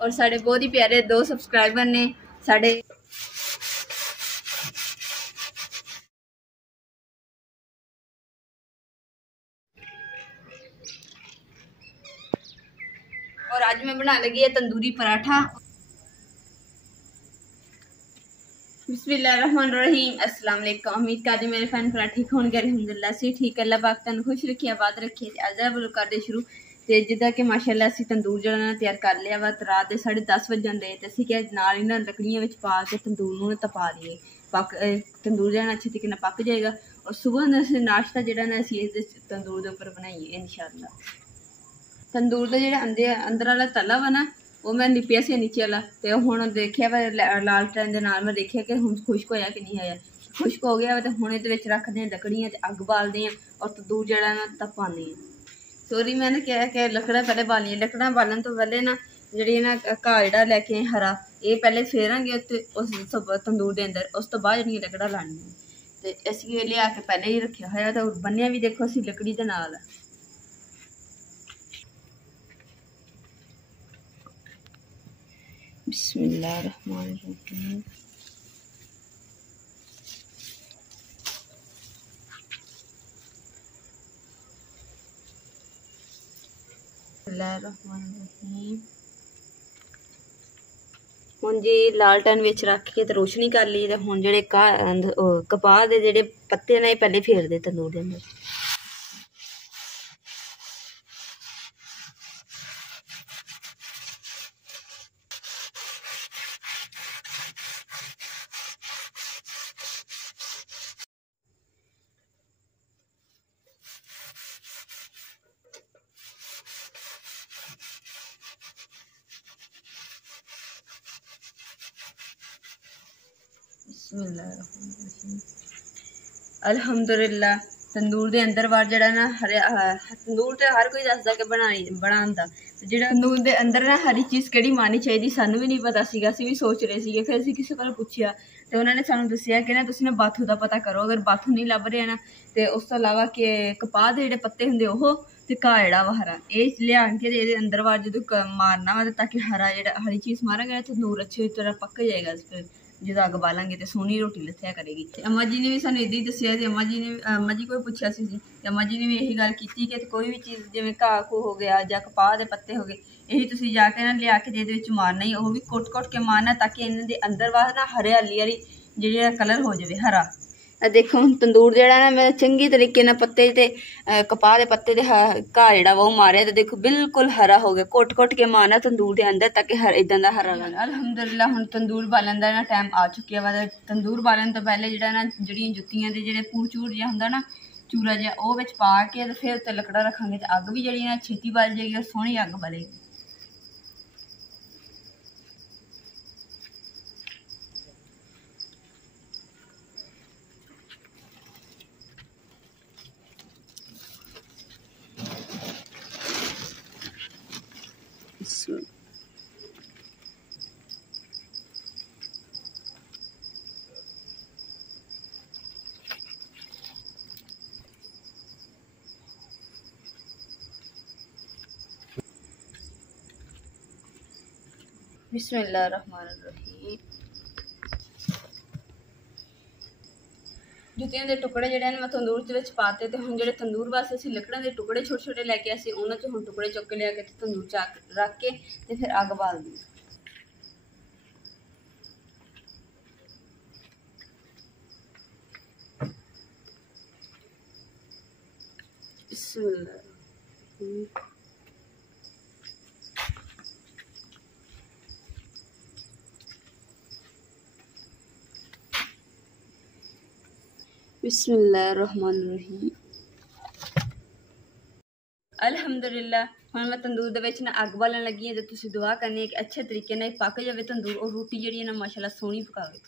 और साढ़े बहुत ही प्यारे 2 सबसक्राइबर ने साढ़े और आज मैं बनाने लगी है तंदूरी पराठा। बिस्मिल्लाहिर्रहमानिर्रहीम। अस्सलाम वालेकुम। उम्मीद करदी मेरे फैन भरा ठीक होंगे। अल्हम्दुलिल्लाह से ठीक। अल्लाह पाक तुहानू खुश रखे, आबाद रखे। अज बोलो करदे शुरू ते जिद्दां कि माशाअल्लाह असीं तंदूर जिहड़ा तैयार कर लिया वा। रात दे 10:30 वज जांदे ते असीं क्या नाल इन्हां लकड़ियां विच पा के तंदूर नूं तपा लईए। तंदूर जिहड़ा अच्छे तरीके नाल पक जाएगा और सुबह दा नाश्ता जिहड़ा ना असीं इस तंदूर दे उपर बनाईए इंशाअल्लाह। तंदूर का जो अंदर वाला तला वा ना वो मैं निपिया से नीचे वाला तो हुण देखिया वा लालटेन दे नाल मैं देखिया कि हुण खुश्क होया कि नहीं होया। खुश्क हो गया तो हुण इहदे विच रखदे हां लकड़ियां ते अग बालदे हां और तंदूर जिहड़ा ना तपाने हां। सॉरी मैंने क्या कि लकड़ा पहले बालियां। लकड़ा बालन तो पहले ना जिहड़ी ना घाह जिहड़ा लैके आए हरा ये पहले फेरांगे उस तंदूर दे अंदर। उस तो बाद जिहड़ियां लकड़ा लाणियां ते असीं लिया के पहले ही रखिया होया ते बन्निया भी देखो असीं लकड़ी दे नाल। बिस्मिल्लाहिर्रहमानिर्रहीम। हुण जी लालटन विच रख के ते रोशनी कर ली ते हुण जेह्ड़े कपाह दे जेह्ड़े पत्ते ने पहले फेर दे तंदूर दे अंदर। अल्हम्दुलिल्लाह तंदूर दे अंदर बार जड़ा ना तंदूर ते हर कोई दसदा कि बनांदा जेड़ा तंदूर दे अंदर ना हरी चीज़ केड़ी मारनी चाहिए सानू भी नहीं पता सीगा। असीं भी सोच रहे सीगे। फिर असीं किसी कोल पुछया ते उन्होंने सानू दस्सिया कि ना तुसीं ना बाथू दा पता करो। अगर बाथू नहीं लभ रहा ना ते उस तो इलावा कि कपाह दे जेह्ड़े पत्ते हुंदे ओह ते घाह जेह्ड़ा वा हरा एह् लिया के इहदे अंदर बार जदों मारना वा ताकि हरा जेह्ड़ा हरी चीज़ मारांगे तंदूर अच्छी तरह पक जाएगा। जो अग बालांगे तो सोहनी रोटी लथया करेगी। अम्मा जी ने भी सानू इदां ही दस्सिया ते अम्मा जी कोई पुछया सी ते अम्मा जी ने भी यही गल कीती कि कोई भी चीज़ जिवें घाह घूह हो गया जां कपाह दे पत्ते हो गए यही तुसीं जाके ना लिया के इहदे विच मारना ही। ओह भी घुट के मारना ताकि इन्हां दे अंदर बाद ना हरियाली आह्ली जेह्ड़ा कलर हो जाए हरा। देखो तंदूर जड़ा ना मैं चंगी तरीके ना पत्ते ते कपाह दे पत्ते ते घाह जेड़ा वो मारे तो देखो बिल्कुल हरा हो गया। घुट के मारना तंदूर दे अंदर ताकि इदां दा हरा लगे। अल्हम्दुलिल्लाह हुण तंदूर बालन दा ना टाइम आ चुकिया वा। तंदूर बालन तो पहले जेड़ा ना जड़ियां जुत्तियां दे जेह्ड़े पूर चूर जिहा हुंदा ना चूरा जिहा ओह विच पा के ते फिर उत्ते लकड़ा रखांगे ते अग भी जेह्ड़ी ना छेती बल जाएगी और सोहनी अग बलेगी। बिस्मिल्लाहिर्रहमानिर्रहीम। जुत्तियां दे टुकड़े जेह्ड़े मैं तंदूर दे विच पाते ते हुण जेह्ड़े तंदूर वास्ते असीं लकड़ां दे टुकड़े छोटे छोटे लैके असीं उन्हां चों हुण टुकड़े चुक के लिया के तंदूर च रख के ते फिर अग बाल दी। बिस्मिल्लाहिर्रहमानिर्रहीम। अल्हम्दुलिल्लाह हुण मैं तंदूर दे विच ना अग बालन लगी है। ते तुसीं दुआ करनी है कि अच्छे तरीके नाल पक जाए तंदूर और रोटी जिहड़ी है ना माशाअल्लाह सोहनी पकावे।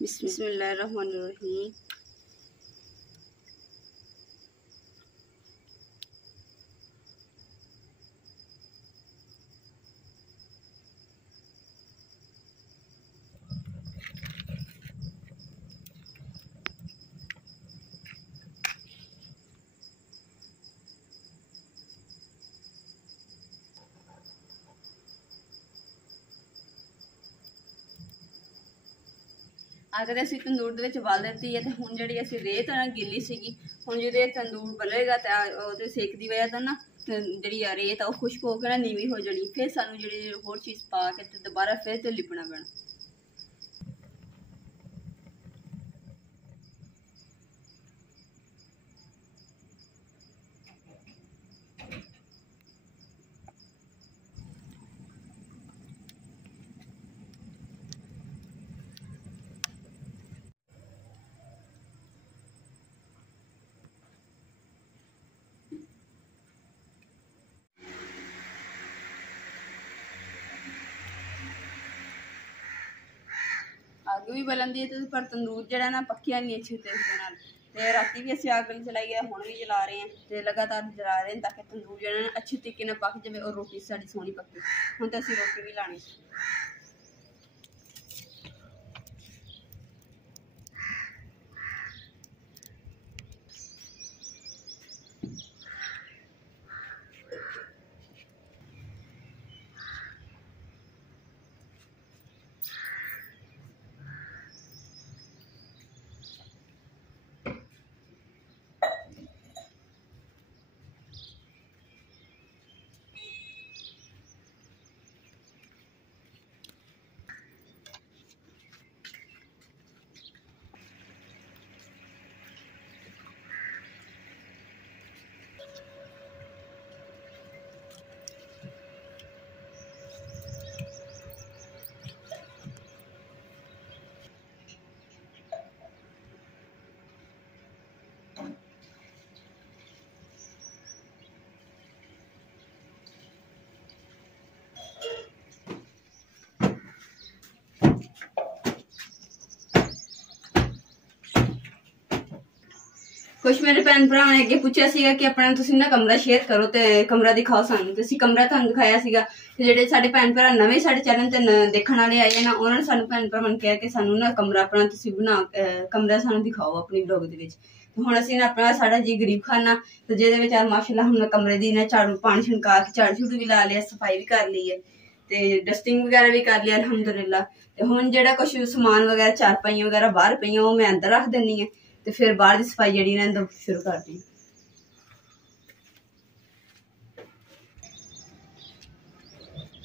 बिस्मिल्लाहिर्रहमानिर्रहीम। ਅੱਗ ਤੇ ਅਸੀਂ ਤੰਦੂਰ ਦੇ ਵਿੱਚ ਬਾਲ ਦਿੱਤੀ ਹੈ। ਤੇ ਹੁਣ ਜਿਹੜੀ ਅਸੀਂ ਰੇਤ ਨਾ ਗਿੱਲੀ ਸੀਗੀ, ਹੁਣ ਜਦੋਂ ਇਹ ਤੰਦੂਰ ਬਲੇਗਾ ਤਾਂ ਉਹਦੇ ਸੇਕ ਦੀ ਵਜ੍ਹਾ ਤੋਂ ਨਾ ਜਿਹੜੀ ਆ ਰੇਤ ਆ ਉਹ ਖੁਸ਼ਕ ਹੋ ਕੇ ਨਾ ਨੀਵੀਂ ਹੋ ਜਾਣੀ। ਫਿਰ ਸਾਨੂੰ ਜਿਹੜੀ ਹੋਰ ਚੀਜ਼ ਪਾ ਕੇ ਤੇ ਦੁਬਾਰਾ ਫਿਰ ਤੇ ਲਿਪਣਾ ਪੈਣਾ। ਅੱਗ ਵੀ ਬਲਦੀ ਹੈ ਤੇ ਪਰ ਤੰਦੂਰ ਜਿਹੜਾ ਨਾ ਪੱਕਿਆ ਨਹੀਂ ਅੱਛੇ ਤਰੀਕੇ ਨਾਲ। ਤੇ ਰਾਤੀ ਵੀ ਅਸੀਂ ਅੱਗ ਜਲਾਈ ਹੈ, ਹੁਣ ਵੀ ਜਲਾ ਰਹੇ ਹਾਂ ਤੇ ਲਗਾਤਾਰ ਜਲਾ ਰਹੇ ਹਾਂ ਤਾਂ ਕਿ ਤੰਦੂਰ ਜਿਹੜਾ ਨਾ ਅੱਛੇ ਤਰੀਕੇ ਨਾਲ ਪੱਕ ਜਾਵੇ ਔਰ ਰੋਟੀ ਸਾਡੀ ਸੋਹਣੀ ਪੱਕੇ। ਹੁਣ ਤਾਂ ਅਸੀਂ ਰੋਟੀ ਵੀ ਲਾਣੀ। कुछ मेरे भैन भरा ने अगे पूछा सीगा कि अपना तुसीं ना कमरा शेयर करो ते कमरा दिखाओ सानू। ते असीं कमरा तुहानूं दिखाया सीगा। ते जेहड़े साडे भैन भरा नवें साडे चैनल ते देखण वाले आए ना, उन्होंने सानू भैन भरावां नूं कहा कि सानू ना कमरा अपना तुसीं बना कमरा सानू दिखाओ अपनी ब्लॉग दे विच। ते हुण असीं ना अपना साडा जी गरीब खाना ते जेहदे विच माशाअल्लाह हुण कमरे दी ना झाड़ू पानी छणका के झाड़ू झूड़ू भी ला लिया, सफाई भी कर ली है ते डस्टिंग वगैरह भी कर लिया अलहमदुलिल्लाह। ते हुण जेहड़ा कुछ समान वगैरह चारपाइयां वगैरह बाहर पईयां ओह मैं अंदर रख दिंदी है ते फिर बाहर दी सफाई जेहड़ी ना शुरू कर दी।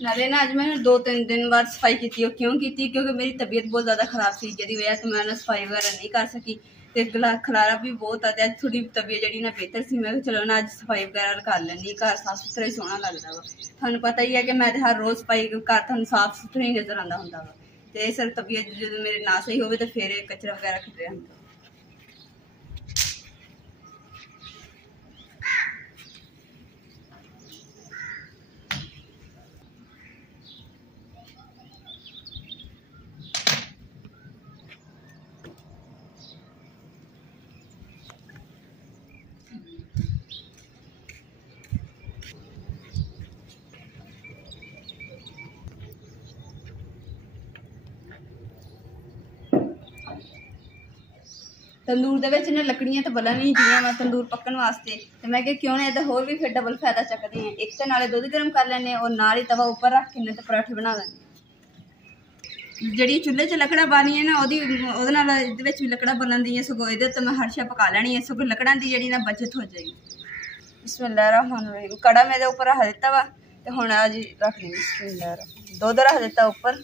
नाले ना अज मैं 2-3 दिन बाद सफाई की। क्यों की? क्योंकि मेरी तबीयत बहुत ज़्यादा खराब सी, जिहदी वजह से मैं ना सफाई वगैरह नहीं कर सकी ते खलारा भी बहुत है। अज थोड़ी तबीयत जी ना बेहतर सी, मैं चलो ना अज सफाई वगैरह कर लैनी। घर साफ सुथरा ही सोहना लगता वा। तुहानूं पता ही है कि मैं हर रोज़ सफाई घर तुहानूं साफ सुथरा ही नज़र आंदा हुंदा वा। ते सर तबीयत जो मेरे ना सही होवे ते फिर कचरा वगैरह खिलरिया हुंदा। तंदूर दे विच ना लकड़ियां तो बलन ही दियां वा तंदूर पक्कण वास्ते। ते मैं कि क्यों ना इहदा होर भी फिर डबल फायदा चकदे हैं। एक तो नाले दुध गर्म कर लैने और नाल ही तवा उपर रख के ते पराठे बना लैने। जिहड़ी चुल्हे च लकड़ा बानी है ना ओहदे नाल इहदे विच भी लकड़ा बलन दियां, सगों इहदे ते मैं हर शै पका लैनी है, सगों लकड़ां दी जेहड़ी ना बचत हो जाएगी। बिस्मिल्लाहिर्रहमानिर्रहीम। कड़ा मेरे उपर रख दिता वा ते हुण अज रख दी बिस्मिल्लाह। दुध रख दिता उपर।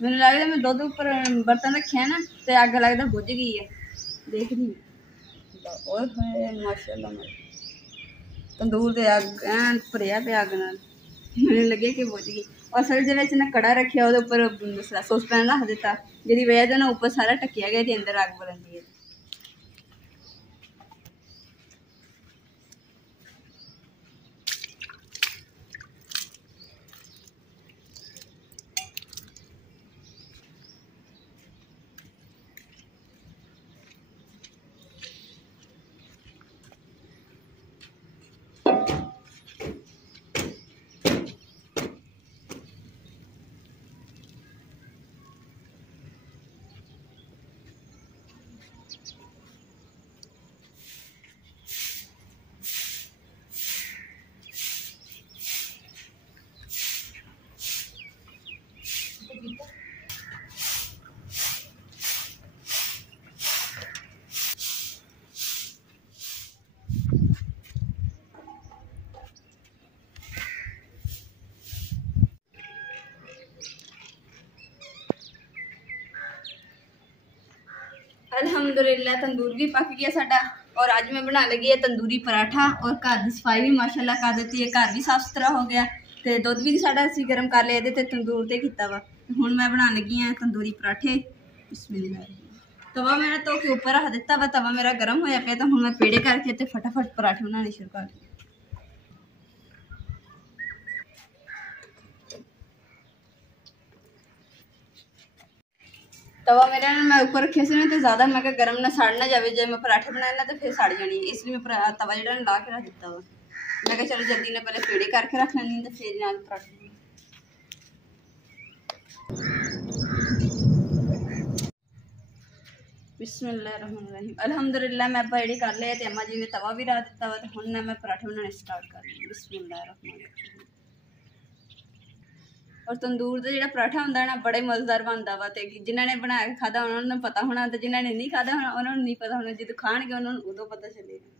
मैंने लगता मैं दुध उपर बर्तन रखे ना तो अग लगता बुझ गई है। देख रही माशाअल्लाह तंदूर से अग एन भरिया पे अग नाल मैंने लगे कि बुझ गई। असल जे ना कड़ा रखे वो उपर सॉसपैन रख दिता, जिहदी वजह से ना उपर सारा ढकिया गया तो अंदर अग बलती है। अल्हम्दुलिल्लाह तंदूर भी पक गया साडा और अज मैं बना लगी है तंदूरी पराठा और घर की सफाई भी माशाल्लाह कर दी है। घर भी साफ सुथरा हो गया तो दुध भी साडा असीं गर्म कर लिया ते तंदूर ते कीता वा। हुण मैं बना लगी हाँ तंदूरी पराठे। बिस्मिल्लाह। तवा मैंने धो के उपर रख दिता वा, तवा मेरा गर्म होया पिया तो हुण मैं पेड़े करके ते फटाफट पराठे बनाने शुरू कर दिए। तवा मेरा मैं ऊपर रखे से तो ज़्यादा मैं गर्म ना सड़ ना जाए, जब मैं पराठे बनाए ना तो फिर सड़ जानी, इसलिए मैं तवा जो ला के रख दिता वा। मैं चलो जल्दी ने पहले पेड़े करके रख लैनी तो फिर नाल पराठे। बिस्मिल्लाहिर्रहमानिर्रहीम। अल्हम्दुलिल्लाह मैं पेड़े कर लिया तो अम्मा जी ने तवा भी रख दिता वा तो हुण मैं पराठे बनाने स्टार्ट कर ली। बिस्मिल्लाहिर्रहमानिर्रहीम। और तंदूर का जो पराठा होंगे ना बड़ा ही मज़ेदार बनता वा, तो जिन्होंने बना के खादा उन्होंने पता होना, तो जिन्होंने नहीं खादा होना उन्होंने नहीं पता होना, जो खाएंगे उन्होंने उदों पता चलेगा।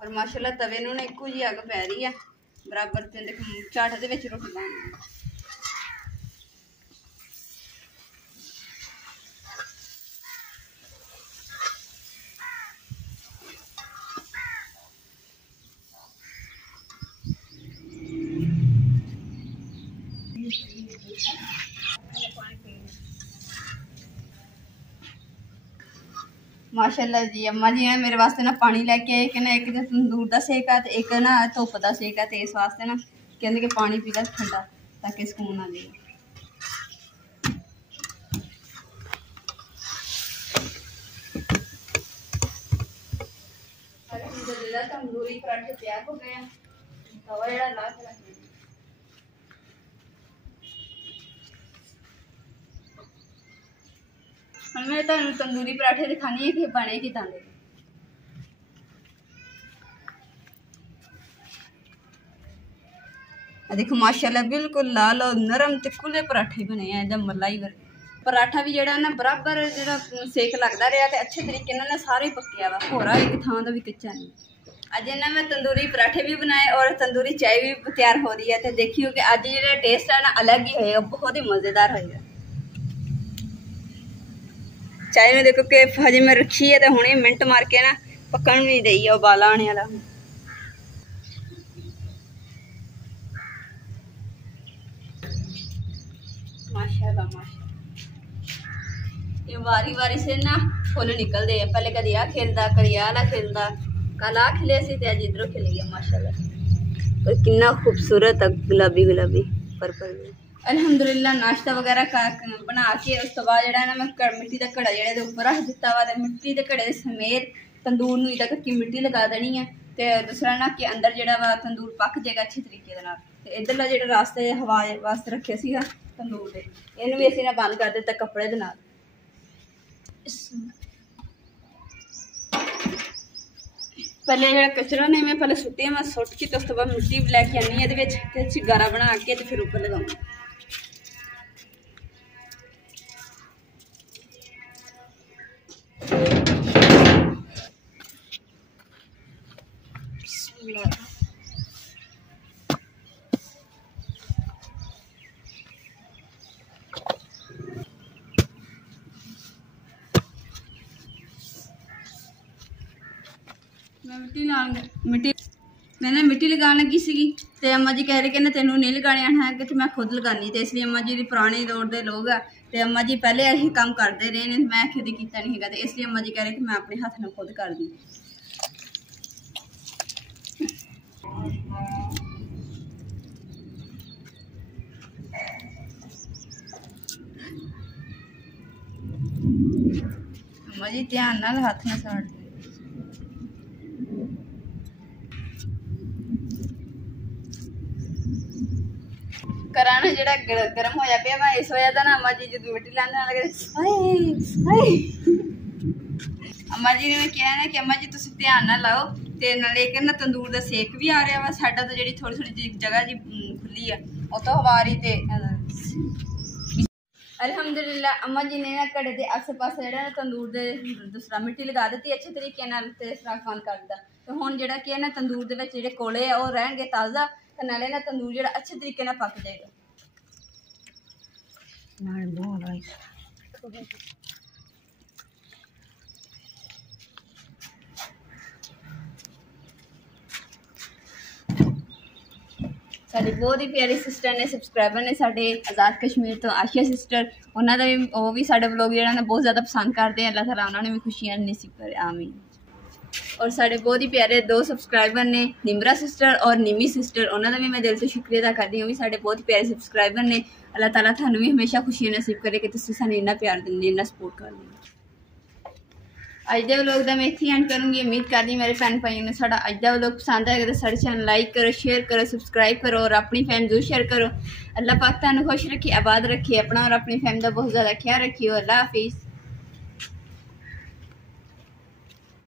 और माशाल्लाह तवे नूं इक्को जी अग पै रही है बराबर ते झट दे विच रोटी बन गई। माशाल्लाह जी अम्मा जी ने मेरे वास्ते ना पानी लैके आए कि ना एक तो तंदूर का सेक है तो एक ना धुप का सेक है, तो इस वास्ते ना कहते कि पानी पी ला ठंडा ताकि सुकून आ जाए। तंदूरी पराठे तैयार हो गए हैं। तवा जड़ा ला के रख मैं तंदूरी पराठे दिखानी है कि बने कि तांदे। देखो माशाल्लाह बिल्कुल लाल और नरम ते खुले पराठे बने हैं एकदम मलाई वर्गे। पराठा भी जेड़ा ना बराबर जेड़ा सेक लगता रहा तो अच्छे तरीके ना सारा ही पक्या वा, होरा एक थां दा भी कच्चा नहीं। अज ना मैं तंदूरी पराठे भी बनाए और तंदूरी चाय भी तैयार हो रही है, तो देखियो कि अज जो टेस्ट है ना अलग ही होएगा, बहुत ही मज़ेदार होएगा। चाय में देखो कि हजे मैं रखी है तो हुणे मिनट मार के ना पकन भी दी है, उबाला आने वाला। माशाल्लाह माशाल्लाह ये वारी वारी से ना फुल निकलते हैं, पहले कभी आ खिलता कभी आला खिलता, कल आ खिले से अज इधरों खिल गया माशाल्लाह। पर कितना खूबसूरत गुलाबी गुलाबी पर्पल। अल्हम्दुलिल्लाह नाश्ता वगैरह बना के उस तो बाद जो मैं मिट्टी का घड़ा जो उपर रख दिता वा, मिट्टी के घड़े समेत तंदूर में इदा कच्ची मिट्टी लगा देनी है। तो दूसरा ना कि अंदर जो वा तंदूर पक जाएगा अच्छे तरीके के। इधरला जो रास्ते हवा वास्ते रखे सीगा तंदूर के, इनू भी असीं ना बंद कर दिता कपड़े दे नाल। पहले जो कचरा ने मैं पहले सुट्टिया मैं सुट के तो उस तो बाद मिट्टी लैके आनी है गारा बना के तो फिर उपर लगाऊंगी। मैं मैंने मिट्टी लगाने लगी सी तो अम्मा जी कह रहे कि तेनों नहीं लगाने है कि मैं खुद लगानी, तो इसलिए अम्मा जी पुराने दौर के लोग है तो अम्मा जी पहले यही काम करते रहे ने, मैं खुद किया नहीं है, तो इसलिए अम्मा जी कह रहे कि मैं अपने हाथ में खुद कर दी। अम्मा जी ध्यान नाल हाथ ना साड़ कराना जड़ा गर्म होया पे मैं इस वजह था ना अम्मा जी जो मिट्टी लाने लगे अम्मा जी ने कहा ना कि अम्मा जी तुम ध्यान ना लाओ ਤੇ ਨਾਲੇ ਇੱਕ ਨਾ ਤੰਦੂਰ ਦਾ ਸੇਕ ਵੀ ਆ ਰਿਹਾ ਵਾ ਸਾਡਾ ਤਾਂ ਜਿਹੜੀ ਥੋੜੀ ਥੋੜੀ ਜਿਹੀ ਜਗ੍ਹਾ ਜੀ ਖੁੱਲੀ ਆ ਉਹ ਤੋਂ ਹਵਾ ਆ ਰਹੀ ਤੇ ਅਲਹਮਦੁਲਿਲਾ अम्मा जी ने ना घड़े के आसे पासे जो तंदूर के दूसरा मिट्टी लगा दी अच्छे तरीके ते इस तरह काम करता तो हुण जिहड़ा कि ना तंदूर दे विच जिहड़े कोले आ वो रहणगे ताज़ा ते नाले ना तंदूर जिहड़ा अच्छे तरीके नाल पक जाएगा। साडी बहुत ही प्यारी सिस्टर ने सबसक्राइबर ने साडे आज़ाद कश्मीर तो आशिया सिस्टर उन्होंने भी साडे व्लॉग जिहड़ा ना बहुत ज़्यादा पसंद करते हैं। अल्लाह ताला उन्होंने भी खुशियां नसीब करे आमीन। और साडे बहुत ही प्यारे 2 सबसक्राइबर ने निमरा सिस्टर और निमी सिस्टर उन्होंने भी मैं दिल से शुक्रिया अदा करती हूँ भी साडे बहुत ही प्यारे सबसक्राइबर ने। अल्लाह ताला थानू भी हमेशा खुशियां नसीब करे कि तुसीं सानू इन्ना प्यार दिंदे इन्ना सपोर्ट करदे। अज के व्लॉग का मैं इत्थे एंड करूँगी। उम्मीद करती मेरे भैन भाइयों ने साडा अज का व्लॉग पसंद आएगा तो साडे चैनल लाइक करो शेयर करो सबसक्राइब करो और अपनी फैमिली जरूर शेयर करो। अल्लाह पाक तुहानू खुश रखिए आबाद रखिए अपना और अपनी फैमिली का बहुत ज़्यादा ख्याल रखिए। अल्लाह हाफिज़।